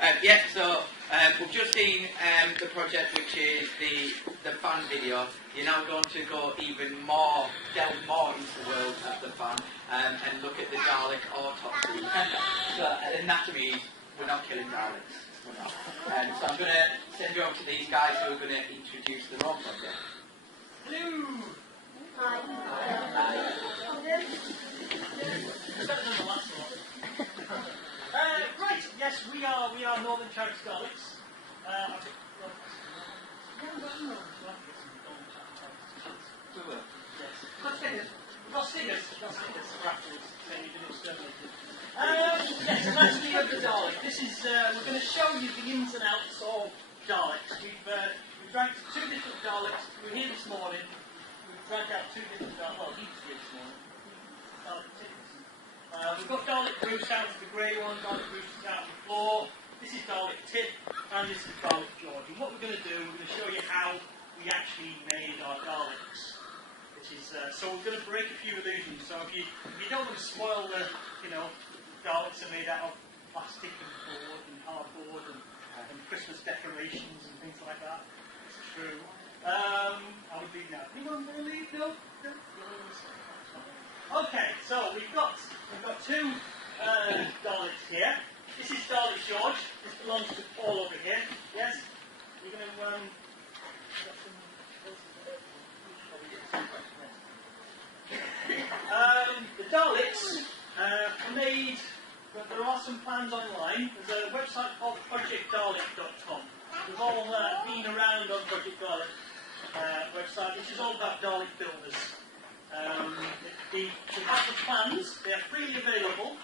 We've just seen the project, which is the fan video. You're now going to go even more, delve more into the world of the fan and look at the Dalek autopsy. Anatomy, we're not killing Daleks. We're not. So I'm going to send you over to these guys who are going to introduce their own project. Hello! Hi. Right, yes, we are Northern Charity Daleks. We've got stickers for afterwards, saying you've been exterminated. Yes, anatomy of the Dalek. This is, we're going to show you the ins and outs of Daleks. We've dragged two different Daleks. We were here this morning. We've dragged out two different Daleks. Well, he was here this morning. Dalek tickets. We've got Dalek Bruce out of the grey one, Dalek Bruce is out on the floor. This is Dalek Tip, and this is Dalek George. And what we're going to do, we're going to show you how we actually made our Daleks. Which is, so we're going to break a few illusions. So if you don't want to spoil the, Daleks are made out of plastic and board and hardboard and Christmas decorations and things like that. It's true. I would leave now. Anyone want to leave? No? Okay, so we've got two Daleks here. This is Dalek George. This belongs to Paul over here. Yes? You're going to the Daleks are made, but there are some plans online. There's a website called projectdalek.com. We've all been around on Project Dalek website, which is all about Dalek builders. We have the plans, they are freely available.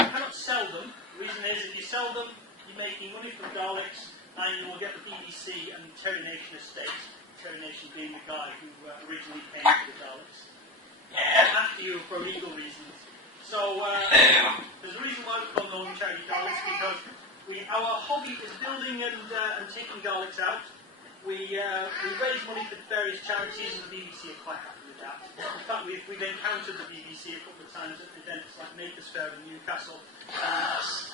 You cannot sell them. The reason is, if you sell them, you're making money from Daleks, and you will get the BBC and Terry Nation estate. Terry Nation being the guy who originally came to the Daleks. After you for legal reasons. So there's a reason why we call Northern Charity Daleks, because our hobby is building and taking Daleks out. We raise money for various charities, and the BBC are quite happy with that. In fact, we've encountered the BBC a couple of times at events like Makers Fair in Newcastle.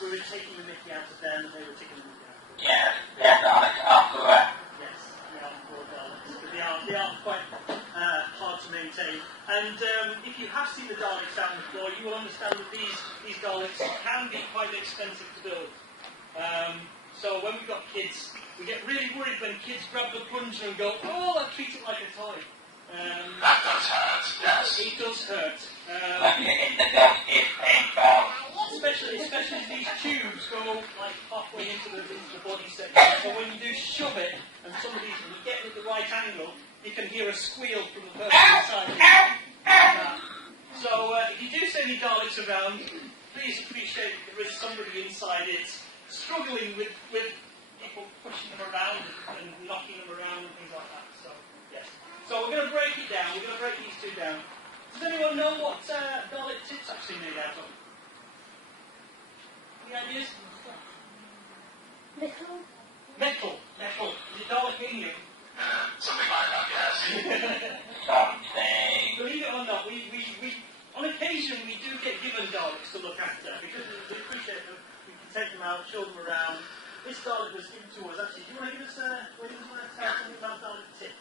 We were taking the mickey out of them, and they were taking the mickey out of us. Yeah, Dalek, Yes, we are poor Daleks, but they are quite hard to maintain. And if you have seen the Daleks out on the floor, you will understand that these Daleks can be quite expensive to build. So when we've got kids, we get really worried when kids grab the plunger and go, oh, I treat it like a toy. that does hurt, yes. It does hurt. When you're in the milk, it painful. Especially as these tubes go like halfway into the body section. So when you do shove it, and some of these, when you get it at the right angle, you can hear a squeal from the person inside. So if you do see any Daleks around, please appreciate that there is somebody inside it struggling with people pushing them around and knocking them around and things like that. So yes. So we're going to break it down. We're going to break these two down. Does anyone know what Dalek Tip's actually made out of? Any ideas? Metal. Is it Dalek in you? Something like that, yes. Something. Believe it or not, we on occasion we do get given Daleks to look after because we appreciate that we can take them out, show them around. This Dalek was given to us. Actually, do you want to give us something about Dalek Tip?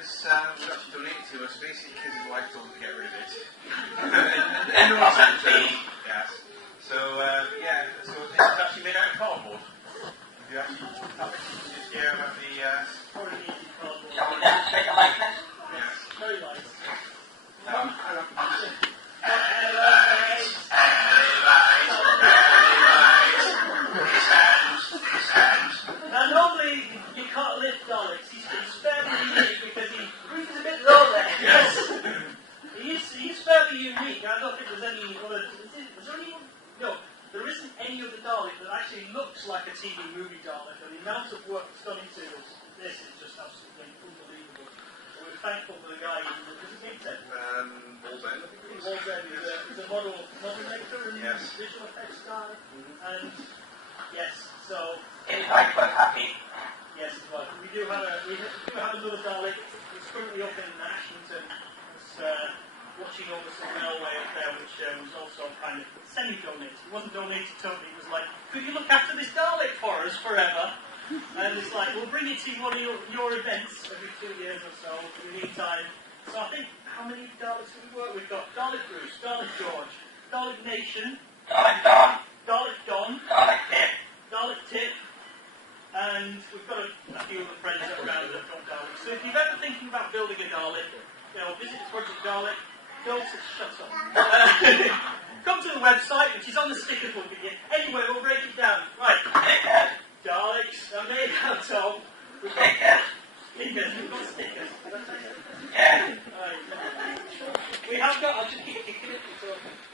This was actually donated to us basically because his wife told him to get rid of it. Yes. So so this is actually made out of cardboard. If you actually have it, just here about the Probably easy cardboard. Shall we just take a likeness? Yes, very nice. Now normally you can't lift Daleks. He's fairly unique because Bruce is a bit low there. Yes. He's fairly unique. I don't think there's any other. Is there anyone? No, there isn't any other Dalek that actually looks like a TV movie Dalek. And the amount of work that's gone into this is just absolutely unbelievable. So we're thankful for the guy. Does it make sense? Walden, I think it was. Walden is a model maker and Yes. visual effects guy. And yes, so. It's like we're happy. Yes, it was. We do have another Dalek. It's currently up in Ashington. It's watching over some railway up there, which was also kind of semi-donated. It wasn't donated totally. It was like, could you look after this Dalek ours forever. And it's like, we'll bring it to one of your events every 2 years or so in the meantime. So I think, how many Daleks have we worked? We've got Dalek Bruce, Dalek George, Dalek Nation, Dalek Don. Dalek Don, Dalek Tip. Dalek Tip, and we've got a few other friends around that have got Daleks. So if you're ever thinking about building a Dalek, visit Project Dalek. Don't shut up. Come to the website, which is on the sticker book again. Anyway, we'll break it down. Right. Daleks are made out of... We've got stickers. We've got stickers. Yeah. Right. We have got... I'll just keep kicking it.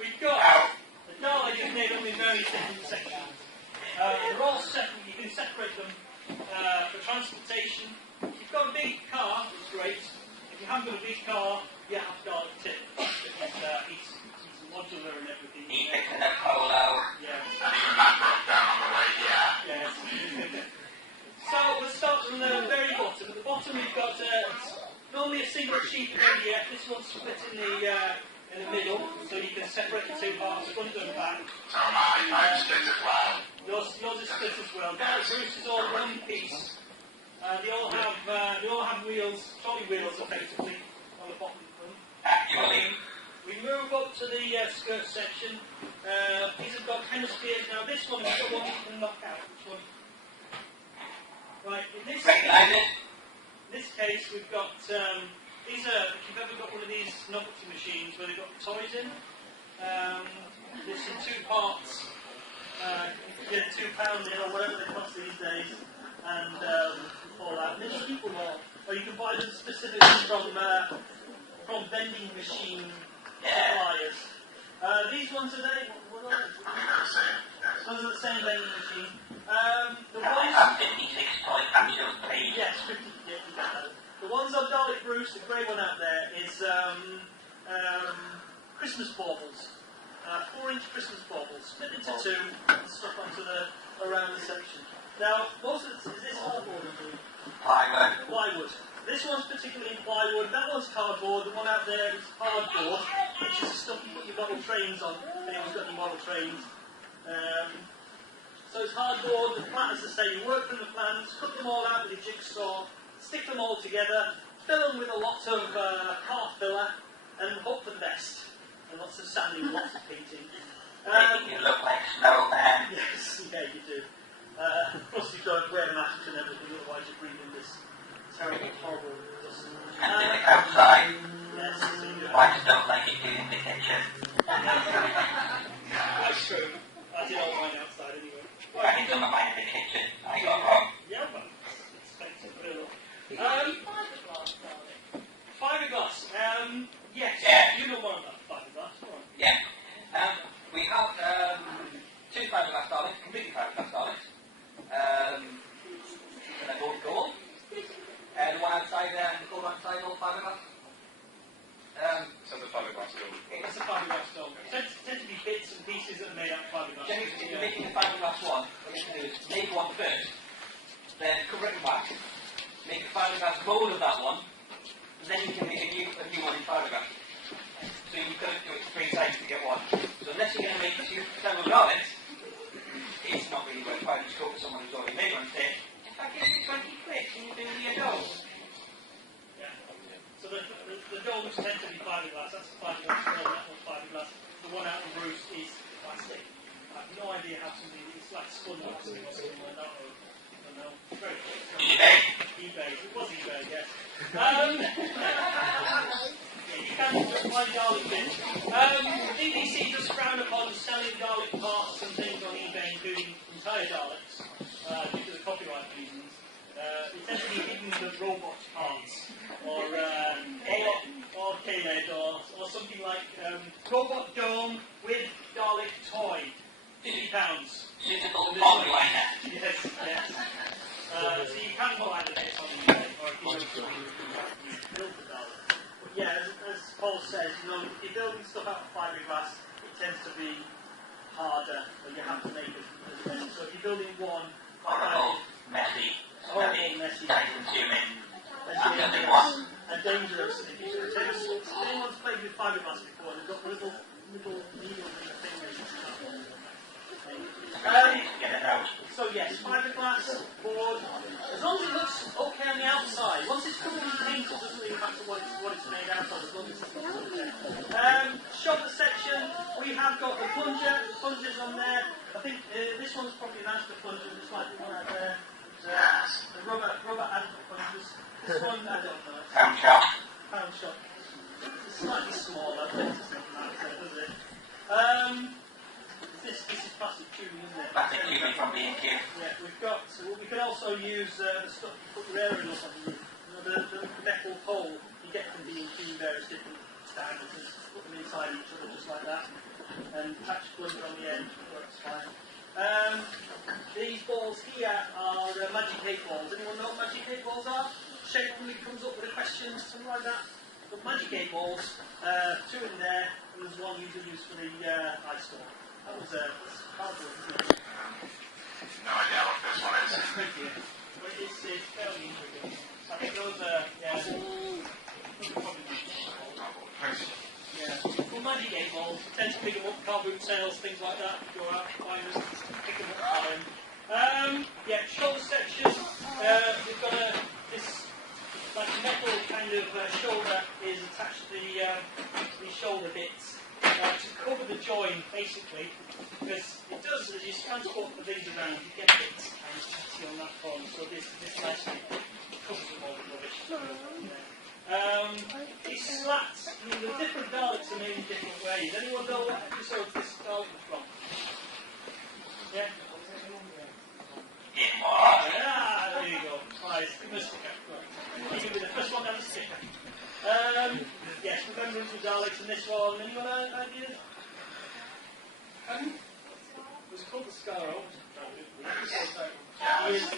We've got... The Dalek is made up in various different sections. They're all separate. You can separate them for transportation. If you've got a big car, it's great. If you haven't got a big car, you have Dalek Tip. It's modular and everything. He picking a polo. Yeah. And even that broke down on the way here. Yes. So we'll start from the very bottom. At the bottom we've got normally a single sheet of MDF. This one's split in the middle, so you can separate the two parts, front and back. So mine split as well. Yours is split as well. Dalek Bruce is all one piece. They all have wheels, trolley wheels effectively, on the bottom and front. Actually. We move up to the skirt section. These have got hemispheres. Now this one is the one you can knock out. Which one? Right, in this case we've got, these are, if you've ever got one of these novelty machines where they've got the toys in, this in two parts, you get £2 in or whatever they cost these days, and all that. There's people more, or you can buy them specifically from vending machine suppliers. These ones are they? What are they? Those are the same vending machine. The ones. 56 toy capsules, please. Yes, 50. The ones on Dalek Bruce, the grey one out there, is Christmas baubles. 4-inch Christmas baubles, split into two and stuck onto around the section. Now, most of is this hardboard? Plywood. This one's particularly plywood, that one's cardboard, the one out there is hardboard, which is the stuff you put your model trains on. Anyone's got any model trains. So it's hardboard, the plan, as I say, you work from the plans, cut them all out with a jigsaw, stick them all together, fill them with a lot of car filler, and hope for the best. And lots of sanding, lots of painting. You look like Snowman. Yes, yeah, you do. Of course you don't wear masks and everything, otherwise you're breathing this terrible, horrible dust. And do it outside. Yes, so you do. White stuff like you do in the kitchen. That's true. I did all mine outside anyway. I did some of mine in the kitchen. I got home. Yeah, but it's expensive, but fiberglass. Yes, Yeah. you know more about fiberglass. Go on. Yeah. We have two fiberglass Daleks, completely fiberglass Daleks. They're both gold. And one outside there and the gold outside, all fiberglass. So the fiberglass dome. It's a fiberglass dome. It tends to be bits and pieces that are made out of fiberglass. Generally, if you're making a fiberglass one, what you can do is make one first, then cover it in wax, make a fiberglass mold of that one, and then you can make a new one in fiberglass. So you couldn't do it 3 times to get one. So unless you're going to make several Daleks, it's not really worth finding scope for someone who's already made one and say, if I give you 20 quid, can you do me a dome? Yeah. So the domes tend to be fiberglass. That's the fiberglass dome, that one's fiberglass. The one out in Bruce is plastic. I have no idea how somebody, it's like spun or something like that. I don't know. Very eBay? eBay. It was eBay, yes. You can just buy Dalek bits. DDC does frown upon selling Dalek parts and things on eBay, including entire Daleks, due to the copyright reasons. It tends to be hidden the robot parts, or K-LED, or something like robot dome with Dalek toy, £50. Suitable bottom liner. Yes, yes. So you can buy the bits on eBay, or if you build the Dalek. Yeah, as Paul says, if you're building stuff out of fiberglass, it tends to be harder, but you have to make it as messy. So if you're building one, Horrible, messy, horrible, messy, time-consuming. I'm building one. and dangerous. If anyone's played with fiberglass before, they've got little needles in their fingers and stuff. Get it out. So yes, fiberglass. board, as long as it looks okay on the outside. Once it's covered in paint, it doesn't really matter what it's made out of, as long as it looks okay. Shoulder section, we have got the plunger. The plunger's on there. I think this one's probably an Asda plunger, just like the one out there. The rubber Asda plungers. This one, I don't know. Pound shot. Pound shot. It's slightly smaller, but it's nothing like that, does it? This is plastic tubing, isn't it? Plastic tubing from B&Q. Yeah, we've got. So we can also use the stuff to put your air in up on the roof. You know, the metal pole you get from B&Q, various different diameters. Put them inside each other just like that, and attach plug on the end. Works fine. These balls here are Magic 8 balls. Anyone know what Magic 8 balls are? Shake only comes up with a question, something like that. But Magic 8 balls, 2 in there, and there's one usually used for the ice storm. That was powerful, isn't it? No idea what this one is. But it's fairly intricate. I think those are, well, Magic 8 balls, tend to pick them up, car boot sales, things like that. Go out, buy them, pick them up, buy them. Shoulder section. We've got this like metal kind of shoulder is attached to the shoulder bits to cover the join, basically, because it does, as you transport the things around, you get bits and chassis on that corner, so this nicely covers them all with rubbish. These slats, I mean, the different Daleks are made in different ways. Anyone know what episode this Dalek was from? Yeah? There you go. Right, give me a sticker. Give me the first one and the sticker. Yes, remember the Daleks in this one. Anyone have ideas? It was called the Scarrow.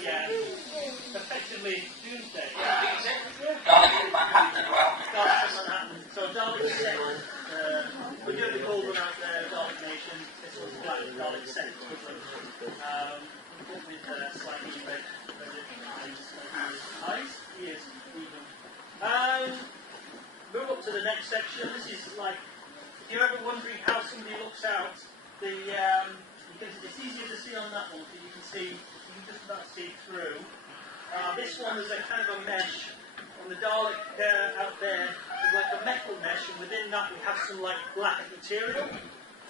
Yeah. Effectively, Doomsday. Dalek in Manhattan as well. Dalek in Manhattan. So Dalek set. We do the gold one out there, Dalek Nation. This one's black Dalek set equivalent. With slightly red eyes, ears, even. Move up to the next section. This is like, if you're ever wondering how somebody looks out, it's easier to see on that one because you can just about see through. This one is a kind of a mesh. On the Dalek out there, there's like a metal mesh, and within that we have some like black material.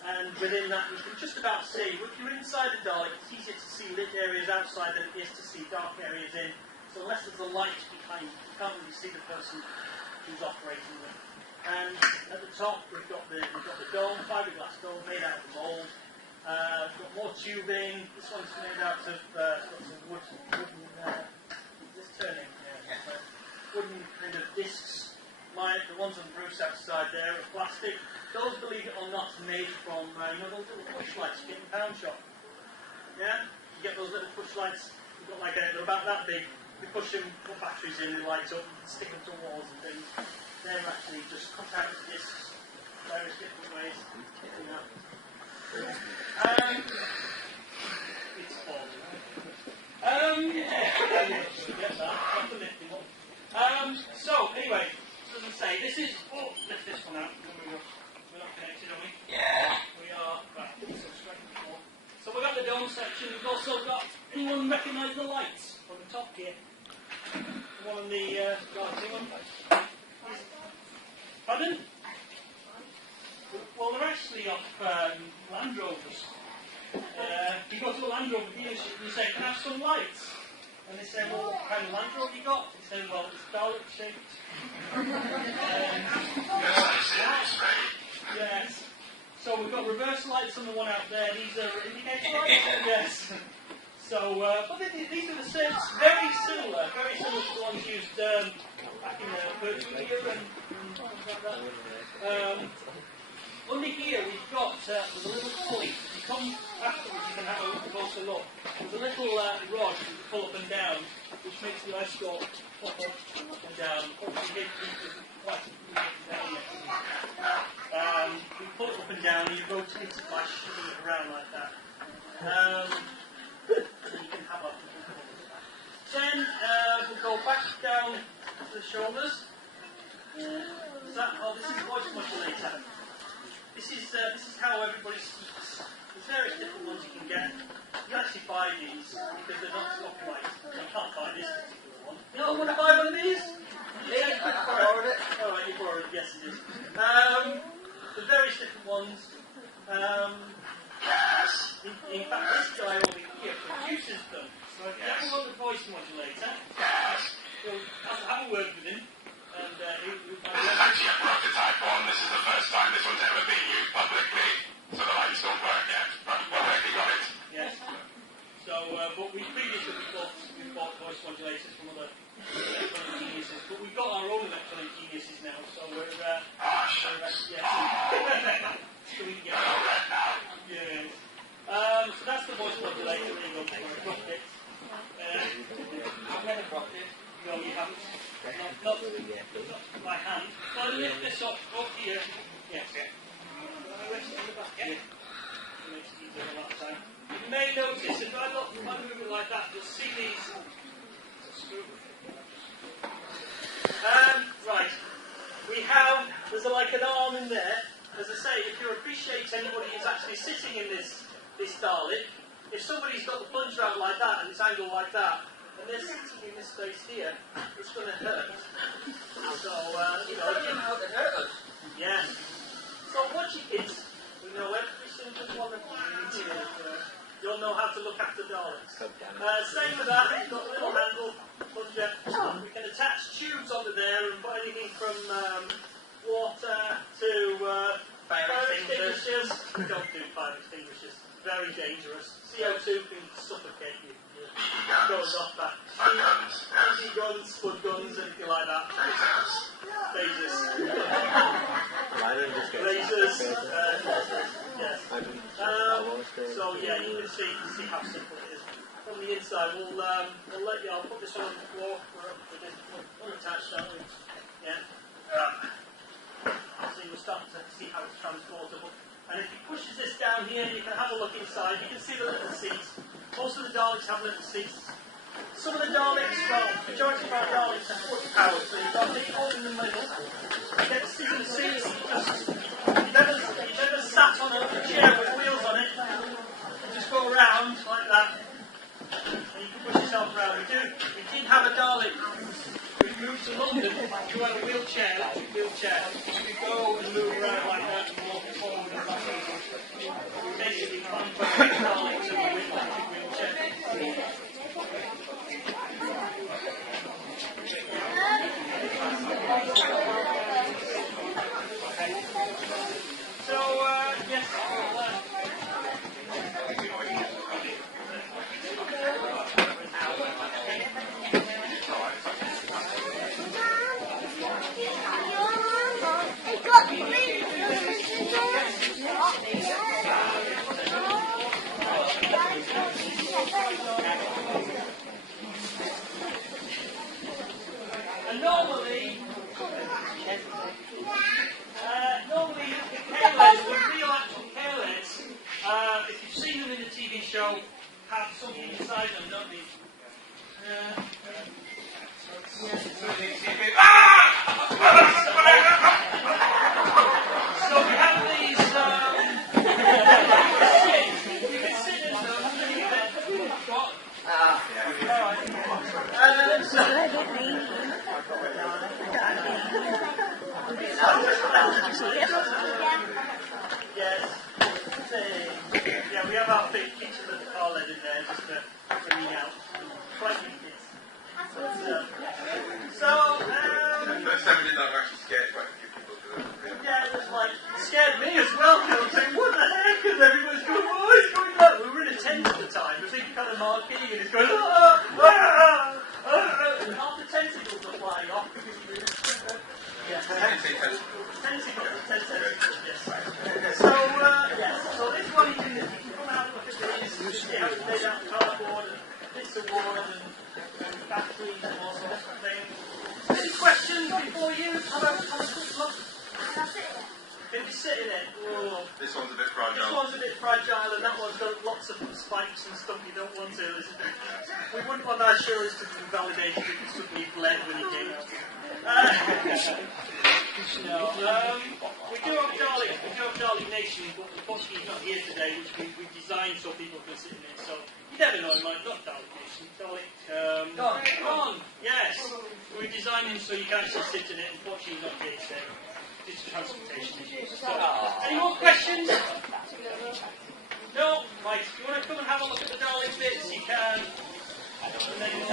And within that you can just about see. If you're inside the Dalek, it's easier to see lit areas outside than it is to see dark areas in. So unless there's a light behind, you can't really see the person who's operating them. And at the top we've got the dome, fiberglass dome made out of mould. We've got more tubing. This one's made out of some wooden this turning? Yeah. Wooden kind of discs. The ones on the roofs outside there are plastic. Those, believe it or not, are made from those little push lights you get in the pound shop. Yeah, you get those little push lights. You've got like they're about that big. We push them, put batteries in, they light up, and stick them to walls and things. They're actually just cut out of discs, various different ways. It's all. Get that. That's the lifting one. So anyway, as I say, this is. Oh, lift this one out. We're not connected, are we? Yeah. We are. Right. So we've got the dome section. We've also got. Anyone recognise the lights on the top here? The one on the one. Pardon? Well, they're actually off Land Rovers. You go to a Land Rover dealership and you say, "Can I have some lights?" And they say, "Well, what kind of Land Rover you got?" They say, "Well, it's Dalek shaped." Yes. So we've got reverse lights on the one out there. These are indicator lights. Yes. So, but these are the same, very similar to the ones used back in Virginia and things like that. Under here we've got there's a little pulley. If you come afterwards, you can have a closer look. There's a little rod that you pull up and down, which makes the ice score pop up and down. Obviously, quite down yet. You pull it up and down, and you rotate it by shifting it around like that. So you can have a. Then we'll go back down to the shoulders. This is voice modulator. This is how everybody speaks. There's various different ones you can get. You can actually buy these because they're not copyright Anyone want to buy one of these? Yeah, borrowed it. All right, you borrowed it. Yes, it is. The various different ones. In fact, this guy over here produces them. So if you ever want a voice modulator, we'll have a word with him. And This is actually a prototype one. This is the first time this one's ever been used publicly, so the lights don't work yet. But we're working on it. yes. So, but we previously bought voice modulators from other electronic geniuses, but we've got our own electronic geniuses now. So we're yes. So we can get that. Yes. So that's the voice modulator. There you go. Dropped it. I've never dropped it. No, you haven't. Not my hand. I'll lift this up here. Yes. Yeah. You may notice if I move it like that, you'll see these. Right. We have. There's like an arm in there. As I say, if you appreciate anybody who's actually sitting in this Dalek, if somebody's got the plunger out like that and it's angled like that, and they're sitting in this space here, it's going to hurt. So, you know, How to hurt us. yes. So watch your kids. We know every single one of you. You'll know how to look after Daleks. Same with that. You've got a little handle plunger. We can attach tubes onto there and put anything from water to fire extinguishers. We don't do fire extinguishers. Very dangerous. CO2 can suffocate you. Goes off that. Easy guns, spud guns, anything like that. Lasers. Lasers. Yes. So yeah, you can see how simple it is. From the inside, we'll let you. I'll put this on the floor. We're unattached, aren't we? Yeah. So you'll start to see how it's transportable. And if he pushes this down here, you can have a look inside. You can see the little seats. Most of the Daleks have little seats. Some of the Daleks, well, the majority of our Daleks are foot powered, so you've got a big hole in the middle. You get to sit in the seats. You've never sat on a chair with wheels on it. You just go around like that, and you can push yourself around. We did have a Dalek. We moved to London. You had a wheelchair, electric wheelchair. You go and move around like that and walk forward and back. We basically found Daleks in the electric wheelchair. So, yes, and normally the K-LEDs, the real actual K-LEDs, if you've seen them in the TV show, have something inside them, don't they? So we have these, you can sit in them, and you can, what? Yes. Yeah, we have our big picture of the car lead in there just to bring out. Quite big kids. The first time we did that, I actually scared quite a few people. Yeah, it was like, it scared me as well. I was saying, what the heck? And everyone's going, oh, it's going on. We were in a tent at the time. A big kind of marquee, and it's going, and half the tentacles are flying off because you were tentacles, yes. So, yes. So this one, you can come out and look at these. You see how it's made out of cardboard and bits of wood and batteries and all sorts of things. Any questions before you? Have a quick look. Can you sit in it? Oh. This one's a bit fragile. This one's a bit fragile, and that one's got lots of spikes and stuff you don't want to. We wouldn't want our insurance to be validated if it suddenly bled when you came out. No. We do have Dalek Nation, but unfortunately he's not here today, which we designed so people can sit in it. So you never know, it might not Dalek Nation. Dalek. Don. Yes. designing so you can actually sit in it. Unfortunately, not here today. It's a transportation issue. So, any more questions? No? Right, if you want to come and have a look at the Dalek bits, you can. And then,